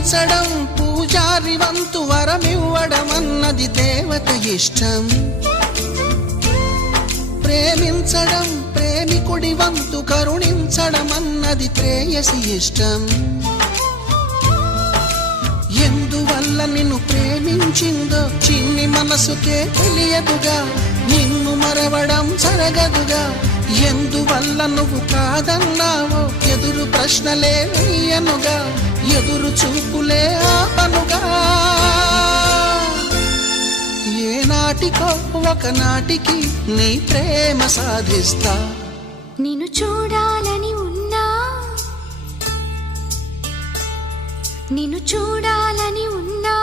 పూజించడం పూజారి వంతు వరమివ్వడం అన్నది దేవత ఇష్టం. ప్రేమించడం ప్రేమికుడి వంతు కరుణించడం అన్నది ప్రేయసి ఇష్టం. ఎందువల్ల నిన్ను ప్రేమించిందో చిన్ని మనసుకే తెలియదుగా, నిన్ను మరవడం జరగదుగా. ఎందువల్ల నువ్వు కాదన్నావో ఎదురు ప్రశ్నలే వేయనుగా, ఎదురు చూపులే ఆపనుగా. ఏనాటికో ఒకనాటికి నీ ప్రేమ సాధిస్తా. నిన్ను చూడాలని ఉన్నా, నిన్ను చూడాలని ఉన్నా,